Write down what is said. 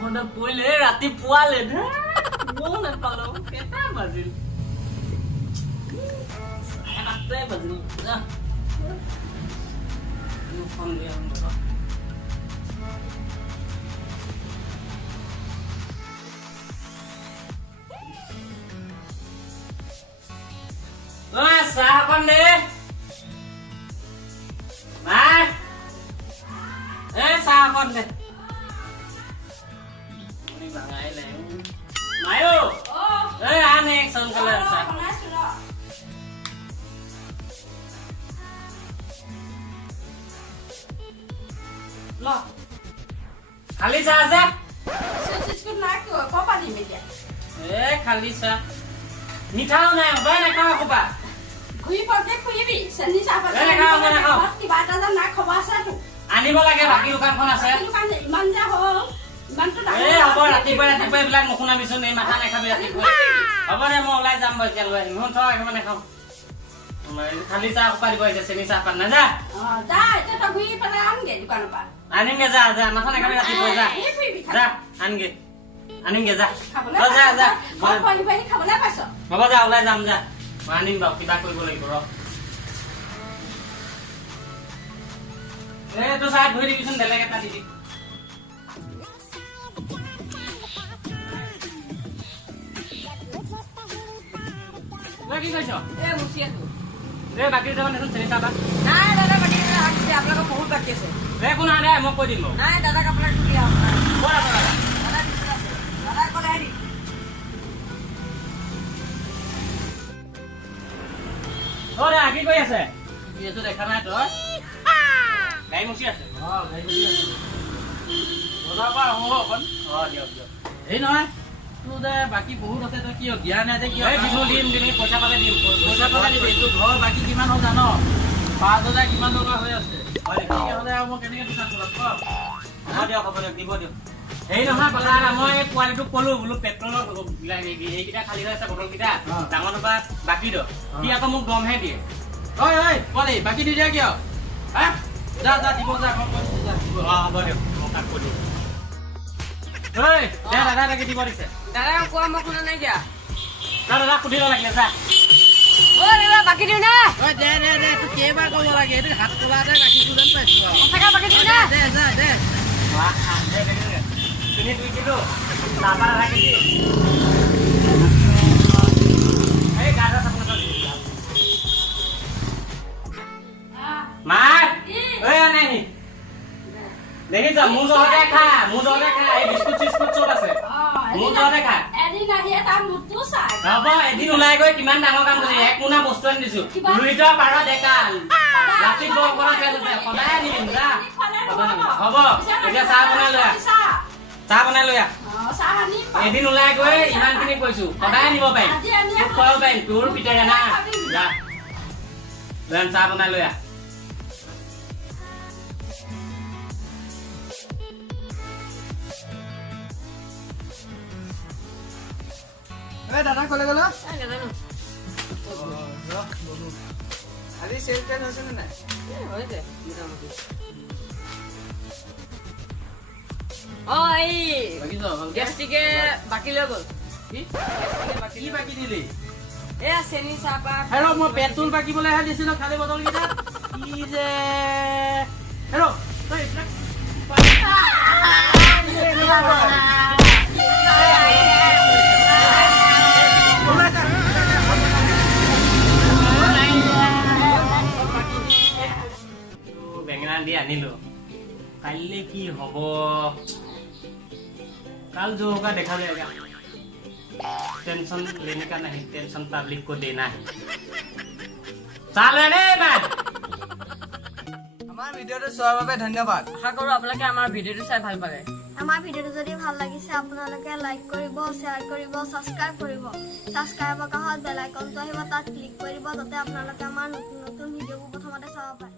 ঘন্টা পইলে ৰাতি পুৱালে মন নাপালো কেটা বাজিল সাতটাই বাজিল ফোন দিয়া চাহ অকণ দে মাই চাহ অকণ দে মায়ো আন এক সোনকালে চাহ ল খালি চাহ আছে খালি চাহ মিঠাও নাই হবাই নাখাওঁ খোপা আনিব লাগে বাকী দোকানখন আছে হ'ব ৰাতিপুৱাই ৰাতিপুৱাই এইবিলাক নুশুনাবিচোন এই মাথা নাখাবি ৰাতিপুৱা হ'ব দে মই ওলাই যাম বাৰু এতিয়া লৈ আহিম মই থওঁ একেবাৰে নাখাওঁ খালি চাহ খোপা দিব আহিছে চেনি চাহ পাত নাযা আনিমগে যা যা মাথা নাখাবি ৰাতিপুৱা যা যা আনগে আনিমগে যা যা যা হ'ব যা ওলাই যাম যা মই আনিম বাৰু কিবা কৰিব লাগিব ৰ এইটো চাহ ধুই দিবিচোন বেলেগ এটা দিবি কি কৈছ বাকী যাব নেচোন চেনি চাহ নাই দাদা বাকী আপোনালোকৰ বহুত বাকী আছে একো নাই দে মই কৈ দিম নাই দাদাক আপোনাক কি কৰি আছে দেখা নাই তই গাড়ী মুচি আছে এই নহয় তোৰ যে বাকী বহুত আছে তই কিয় দিয়া নাই যে কিয় দিম পইচা পালে দিম পইচা পালে দিবি তোৰ ঘৰ বাকী কিমান হ'ল জান 5,000 কিমান টকা হৈ আছে হ'লে আৰু মই কেনেকে দোকান চলাম হ'ব দিয়ক দিব দিয়ক হেৰি নহয় কথা মই এই পোৱালিটোক ক'লো বোলো পেট্ৰলৰ এইকেইটা খালী হৈ আছে বটলকেইটা ডাঙৰ পৰা বাকী দ সি আকৌ মোক দমহে দিয়ে ঐ পোৱালি বাকী দি দিয়া কিয় হা যা যা দিব যা হ'ব দিয়ক মই তাক কৈ দিম দাদাকে দিব দিছে দাদা কোৱা মই শুনা নাই দিয়া দাদা সুধিব লাগিলে যা বাকী দিওঁ না দে তোৰ কেইবাৰ ক'ব লাগে এইটো হাত কলাতে ৰাখিছো যেন পাইছো বাকী দিওঁ না দে তুমি 2 কিলো চাহপাত ৰাখি দি এই গাড়া চাপনা মাৰ নাই দেখিছ মোৰ জহতে খা এই বিস্কুট চিস্কুট চব আছে মোৰ জহতে খা হ'ব এদিন ওলাই গৈ কিমান ডাঙৰ কাম কৰিছে 1 মোনা বস্তু আনি দিছো 2 লিটাৰ পাৰ ডেকা ৰাতি সদায় নিম যা হ'ব এতিয়া চাহ বনাই লৈ এদিন ওলাই গৈ ইমানখিনি কৈছো সদায় নিব পাৰিম খুৱাব পাৰিম তোৰ পিতেৰে না যা চাহ বনাই লৈ দাদা কলে গ'ল আজি চেল টেল হৈছে নে নাই হৈছে মোটামুটি গেষ্টিকে বাকী লৈ গ'ল কি বাকী দিলি এয়া চেনি চাহপাত হেৰ মই পেট্ৰল বাকিবলৈহে দিছিলো খালি বটলকেইটা কি যে হেৰ বেঙেনা দি আনিলো কাইলে কি হব কাল जो होगा देखा जाएगा टेंशन लेने का नहीं टेंशन पब्लिक को देना है साले আমাৰ ভিডিওটো চোৱাৰ বাবে ধন্যবাদ আশা কৰো আপোনালোকে আমাৰ ভিডিওটো চাই ভাল পালে আমাৰ ভিডিওটো যদি ভাল লাগিছে আপোনালোকে লাইক কৰিব শেয়াৰ কৰিব সাবস্ক্ৰাইব কৰিব সাবস্ক্ৰাইবৰ কাষত বেল আইকনটো আহিব তাত ক্লিক কৰিব যাতে আপোনালোকে আমাৰ নতুন নতুন ভিডিওবোৰ প্ৰথমতে চাব পাৰে